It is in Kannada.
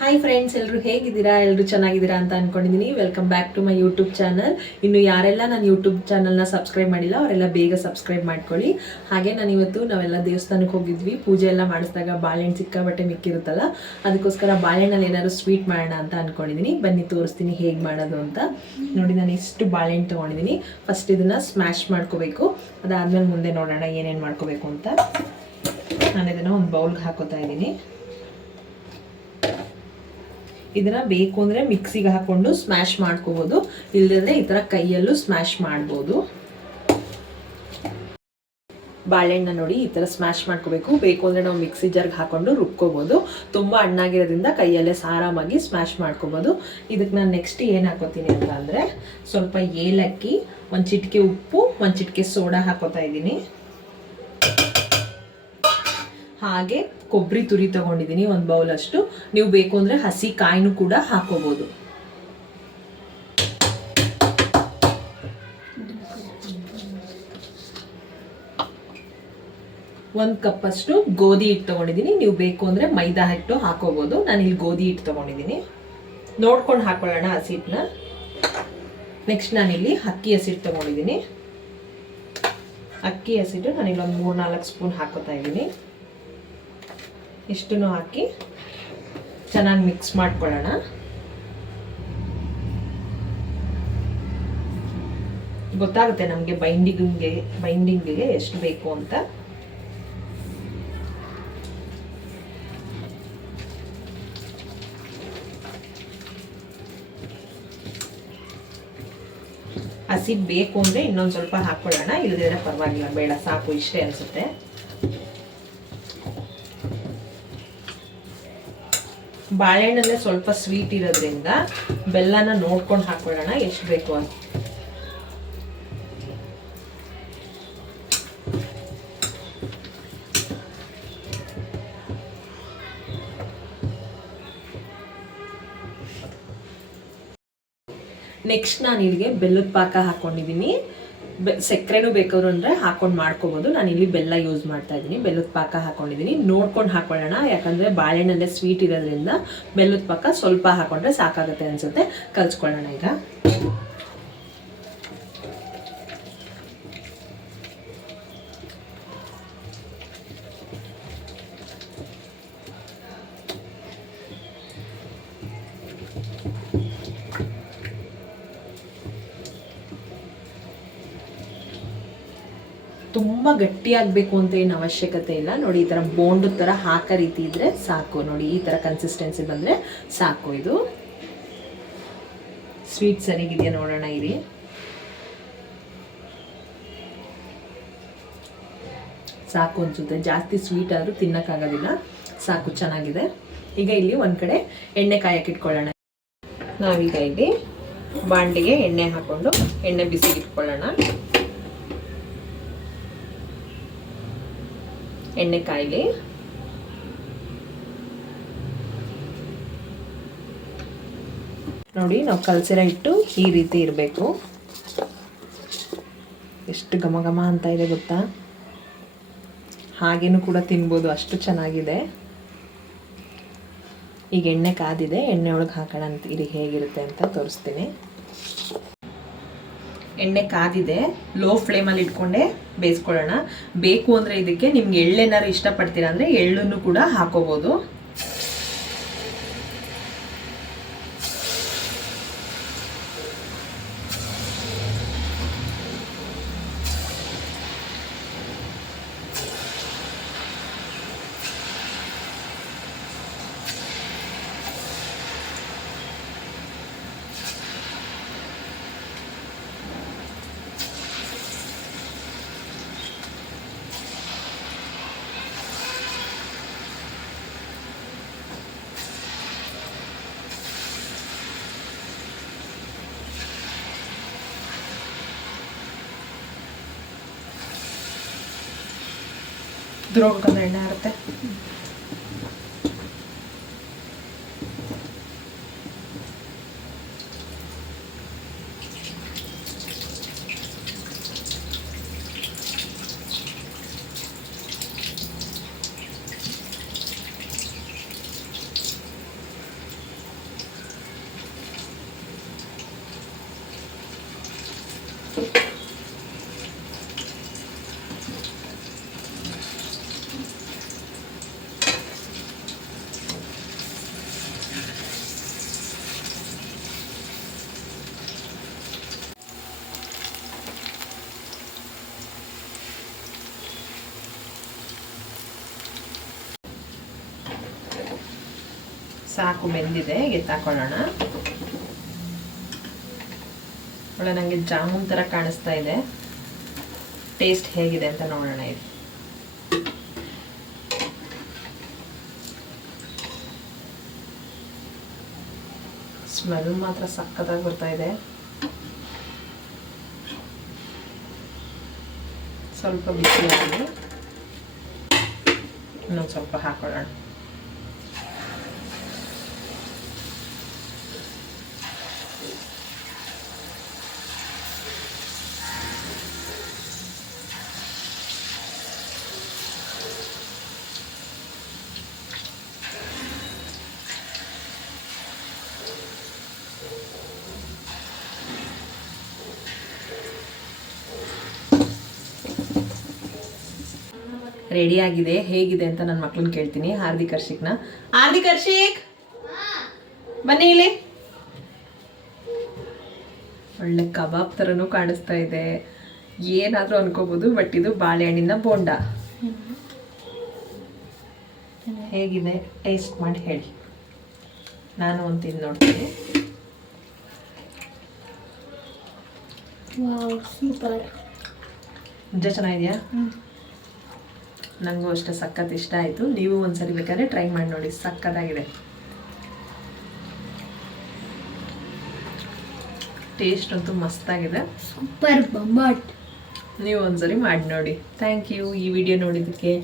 ಹಾಯ್ ಫ್ರೆಂಡ್ಸ್, ಎಲ್ಲರೂ ಹೇಗಿದ್ದೀರಾ? ಎಲ್ಲರೂ ಚೆನ್ನಾಗಿದ್ದೀರಾ ಅಂತ ಅನ್ಕೊಂಡಿದ್ದೀನಿ. Welcome back to my YouTube channel. ಇನ್ನು ಯಾರೆಲ್ಲ ನನ್ನ ಯೂಟ್ಯೂಬ್ ಚಾನಲ್ನ ಸಬ್ಸ್ಕ್ರೈಬ್ ಮಾಡಿಲ್ಲ ಅವರೆಲ್ಲ ಬೇಗ ಸಬ್ಸ್ಕ್ರೈಬ್ ಮಾಡ್ಕೊಳ್ಳಿ. ಹಾಗೆ ನಾವೆಲ್ಲ ದೇವಸ್ಥಾನಕ್ಕೆ ಹೋಗಿದ್ವಿ. ಪೂಜೆ ಎಲ್ಲ ಮಾಡಿಸಿದಾಗ ಬಾಳೆಹಣ್ಣು ಸಿಕ್ಕಾಬಟ್ಟೆ ಮಿಕ್ಕಿರುತ್ತಲ್ಲ, ಅದಕ್ಕೋಸ್ಕರ ಬಾಳೆಹಣ್ಣಲ್ಲಿ ಏನಾದ್ರು ಸ್ವೀಟ್ ಮಾಡೋಣ ಅಂತ ಅನ್ಕೊಂಡಿದ್ದೀನಿ. ಬನ್ನಿ ತೋರಿಸ್ತೀನಿ ಹೇಗೆ ಮಾಡೋದು ಅಂತ. ನೋಡಿ, ನಾನು ಇಷ್ಟು ಬಾಳೆಹಣ್ಣು ತೊಗೊಂಡಿದ್ದೀನಿ. ಫಸ್ಟ್ ಇದನ್ನು ಸ್ಮ್ಯಾಶ್ ಮಾಡ್ಕೋಬೇಕು. ಅದಾದಮೇಲೆ ಮುಂದೆ ನೋಡೋಣ ಏನೇನು ಮಾಡ್ಕೋಬೇಕು ಅಂತ. ನಾನು ಇದನ್ನು ಒಂದು ಬೌಲ್ಗೆ ಹಾಕೋತಾ ಇದ್ದೀನಿ. ಇದನ್ನ ಬೇಕು ಅಂದರೆ ಮಿಕ್ಸಿಗೆ ಹಾಕೊಂಡು ಸ್ಮ್ಯಾಶ್ ಮಾಡ್ಕೋಬೋದು, ಇಲ್ಲದ್ರೆ ಈ ಥರ ಕೈಯಲ್ಲೂ ಸ್ಮ್ಯಾಶ್ ಮಾಡ್ಬೋದು. ಬಾಳೆಹಣ್ಣ ನೋಡಿ ಈ ಥರ ಸ್ಮ್ಯಾಶ್ ಮಾಡ್ಕೋಬೇಕು. ಬೇಕು ಅಂದರೆ ನಾವು ಮಿಕ್ಸಿ ಜಾರ್ಗೆ ಹಾಕೊಂಡು ರುಬ್ಕೋಬೋದು. ತುಂಬ ಹಣ್ಣಾಗಿರೋದ್ರಿಂದ ಕೈಯಲ್ಲೇ ಆರಾಮಾಗಿ ಸ್ಮ್ಯಾಶ್ ಮಾಡ್ಕೋಬೋದು. ಇದಕ್ಕೆ ನಾನು ನೆಕ್ಸ್ಟ್ ಏನು ಹಾಕೋತೀನಿ ಅಂತ ಅಂದರೆ ಸ್ವಲ್ಪ ಏಲಕ್ಕಿ, ಒಂದು ಚಿಟಿಕೆ ಉಪ್ಪು, ಒಂದು ಚಿಟಿಕೆ ಸೋಡಾ ಹಾಕೋತಾ ಇದ್ದೀನಿ. ಹಾಗೆ ಕೊಬ್ಬರಿ ತುರಿ ತಗೊಂಡಿದ್ದೀನಿ ಒಂದು ಬೌಲ್ ಅಷ್ಟು. ನೀವು ಬೇಕು ಅಂದರೆ ಹಸಿ ಕಾಯಿನೂ ಕೂಡ ಹಾಕೋಬೋದು. ಒಂದು ಕಪ್ ಅಷ್ಟು ಗೋಧಿ ಹಿಟ್ಟು ತಗೊಂಡಿದ್ದೀನಿ. ನೀವು ಬೇಕು ಅಂದರೆ ಮೈದಾ ಹಿಟ್ಟು ಹಾಕೋಬೋದು. ನಾನು ಇಲ್ಲಿ ಗೋಧಿ ಹಿಟ್ಟು ತಗೊಂಡಿದ್ದೀನಿ. ನೋಡ್ಕೊಂಡು ಹಾಕೊಳ್ಳೋಣ ಹಸಿ ಹಿಟ್ಟನ್ನ. ನೆಕ್ಸ್ಟ್ ನಾನಿಲ್ಲಿ ಅಕ್ಕಿ ಹಸಿಟ್ಟು ತಗೊಂಡಿದ್ದೀನಿ. ಅಕ್ಕಿ ಹಸಿಟ್ಟು ನಾನಿಲ್ಲಿ ಒಂದು 3-4 ಸ್ಪೂನ್ ಹಾಕೋತಾ ಇದ್ದೀನಿ. ಇಷ್ಟನ್ನು ಹಾಕಿ ಚೆನ್ನಾಗಿ ಮಿಕ್ಸ್ ಮಾಡ್ಕೊಳ್ಳೋಣ. ಗೊತ್ತಾಗುತ್ತೆ ನಮಗೆ ಬೈಂಡಿಂಗಿಗೆ ಎಷ್ಟು ಬೇಕು ಅಂತ. ಹಸಿ ಬೇಕು ಅಂದರೆ ಇನ್ನೊಂದು ಸ್ವಲ್ಪ ಹಾಕ್ಕೊಳ್ಳೋಣ, ಇಲ್ಲದಿದ್ರೆ ಪರವಾಗಿಲ್ಲ, ಬೇಡ ಸಾಕು, ಇಷ್ಟೇ ಅನಿಸುತ್ತೆ. ಬಾಳೆಹಣ್ಣಲ್ಲೇ ಸ್ವಲ್ಪ ಸ್ವೀಟ್ ಇರೋದ್ರಿಂದ ಬೆಲ್ಲನ ನೋಡ್ಕೊಂಡು ಹಾಕೊಳ್ಳೋಣ ಎಷ್ಟು ಬೇಕು ಅಂತ. ನೆಕ್ಸ್ಟ್ ನಾನು ಇಲ್ಲಿಗೆ ಬೆಲ್ಲದ ಪಾಕ ಹಾಕೊಂಡಿದ್ದೀನಿ. ಸಕ್ಕರೆನೂ ಬೇಕಾದ್ರು ಅಂದರೆ ಹಾಕೊಂಡು ಮಾಡ್ಕೋಬೋದು. ನಾನು ಇಲ್ಲಿ ಬೆಲ್ಲ ಯೂಸ್ ಮಾಡ್ತಾ ಇದ್ದೀನಿ. ಬೆಲ್ಲದ ಪಾಕ ಹಾಕೊಂಡಿದ್ದೀನಿ. ನೋಡ್ಕೊಂಡು ಹಾಕೊಳ್ಳೋಣ, ಯಾಕಂದರೆ ಬಾಳೆಹಣ್ಣಲ್ಲೇ ಸ್ವೀಟ್ ಇರೋದ್ರಿಂದ ಬೆಲ್ಲದ ಪಾಕ ಸ್ವಲ್ಪ ಹಾಕೊಂಡ್ರೆ ಸಾಕಾಗುತ್ತೆ ಅನಿಸುತ್ತೆ. ಕಲ್ಸ್ಕೊಳ್ಳೋಣ ಈಗ. ತುಂಬ ಗಟ್ಟಿಯಾಗಬೇಕು ಅಂತ ಏನು ಅವಶ್ಯಕತೆ ಇಲ್ಲ. ನೋಡಿ, ಈ ಥರ ಬೋಂಡು ಥರ ಹಾಕೋ ರೀತಿ ಇದ್ದರೆ ಸಾಕು. ನೋಡಿ, ಈ ಥರ ಕನ್ಸಿಸ್ಟೆನ್ಸಿ ಬಂದರೆ ಸಾಕು. ಇದು ಸ್ವೀಟ್ ಸರಿಗಿದೆಯಾ ನೋಡೋಣ ಇರಿ. ಸಾಕು ಅನಿಸುತ್ತೆ. ಜಾಸ್ತಿ ಸ್ವೀಟ್ ಆದರೂ ತಿನ್ನೋಕ್ಕಾಗೋದಿಲ್ಲ. ಸಾಕು, ಚೆನ್ನಾಗಿದೆ. ಈಗ ಇಲ್ಲಿ ಒಂದು ಕಡೆ ಎಣ್ಣೆ ಕಾಯಕ್ಕೆ ಇಟ್ಕೊಳ್ಳೋಣ. ನಾವೀಗ ಇಲ್ಲಿ ಬಾಂಡಿಗೆ ಎಣ್ಣೆ ಹಾಕ್ಕೊಂಡು ಎಣ್ಣೆ ಬಿಸಿಗೆ ಇಟ್ಕೊಳ್ಳೋಣ. ಎಣ್ಣೆ ಕಾಯಿಲಿ. ನೋಡಿ, ನಾವು ಕಲಸಿರೋ ಹಿಟ್ಟು ಈ ರೀತಿ ಇರಬೇಕು. ಎಷ್ಟು ಘಮ ಘಮ ಅಂತ ಇದೆ ಗೊತ್ತಾ? ಹಾಗೇನೂ ಕೂಡ ತಿನ್ಬೋದು, ಅಷ್ಟು ಚೆನ್ನಾಗಿದೆ. ಈಗ ಎಣ್ಣೆ ಕಾದಿದೆ, ಎಣ್ಣೆ ಒಳಗೆ ಹಾಕೋಣ ಅಂತ ಇರಿ, ಹೇಗಿರುತ್ತೆ ಅಂತ ತೋರಿಸ್ತೀನಿ. ಎಣ್ಣೆ ಕಾದಿದೆ, ಲೋ ಫ್ಲೇಮಲ್ಲಿ ಇಟ್ಕೊಂಡೆ ಬೇಯಿಸ್ಕೊಳ್ಳೋಣ. ಬೇಕು ಅಂದರೆ ಇದಕ್ಕೆ ನಿಮ್ಗೆ ಎಳ್ಳೆನಾರು ಇಷ್ಟಪಡ್ತೀರಾ ಅಂದರೆ ಎಳ್ಳನ್ನು ಕೂಡ ಹಾಕೋಬೋದು. ದ್ರೋಣಕಂದ ಎಣ್ಣೆ ಇರುತ್ತೆ. ಸಾಕು, ಬೆಂದಿದೆ. ಎತ್ತಾಕೊಳ್ಳೋಣ. ಒಳ್ಳೆ ನನಗೆ ಜಾಮೂನ್ ಥರ ಕಾಣಿಸ್ತಾ ಇದೆ. ಟೇಸ್ಟ್ ಹೇಗಿದೆ ಅಂತ ನೋಡೋಣ. ಇದು ಸ್ಮೆಲ್ ಮಾತ್ರ ಸಕ್ಕತ್ತಾಗಿ ಬರ್ತಾ ಇದೆ. ಸ್ವಲ್ಪ ಬಿಸಿಯಾಗಿ ಇನ್ನೊಂದು ಸ್ವಲ್ಪ ಹಾಕೊಳ್ಳೋಣ. ರೆಡಿ ಆಗಿದೆ. ಹೇಗಿದೆ ಅಂತ ನನ್ನ ಮಕ್ಳನ್ನ ಕೇಳ್ತೀನಿ. ಹಾರ್ದಿಕ್ ಹರ್ಷಿಕ್ನ. ಹಾರ್ದಿಕ್ ಹರ್ಷಿಕ್ ಬನ್ನಿ ಇಲ್ಲಿ. ಒಳ್ಳೆ ಕಬಾಬ್ ಥರನೂ ಕಾಣಿಸ್ತಾ ಇದೆ. ಏನಾದರೂ ಅನ್ಕೋಬೋದು, ಬಟ್ ಇದು ಬಾಳೆಹಣ್ಣಿನ ಬೋಂಡ. ಹೇಗಿದೆ ಟೇಸ್ಟ್ ಮಾಡಿ ಹೇಳಿ. ನಾನು ಒಂದು ತಿಂದು ನೋಡ್ತೀನಿ. ಸೂಪರ್. ನಿಜ ಚೆನ್ನಾಗಿದೆಯಾ? ನನಗೂ ಅಷ್ಟೇ ಸಖತ್ ಇಷ್ಟ ಆಯಿತು. ನೀವು ಒಂದ್ಸರಿ ಬೇಕಾದ್ರೆ ಟ್ರೈ ಮಾಡಿ ನೋಡಿ, ಸಖತ್ತಾಗಿದೆ. ಟೇಸ್ಟ್ ಅಂತೂ ಮಸ್ತಾಗಿದೆ. ಸೂಪರ್ ಬಂಬಾಟ್. ನೀವು ಒಂದ್ಸರಿ ಮಾಡಿ ನೋಡಿ. ಥ್ಯಾಂಕ್ ಯು ಈ ವಿಡಿಯೋ ನೋಡಿದ್ದಕ್ಕೆ.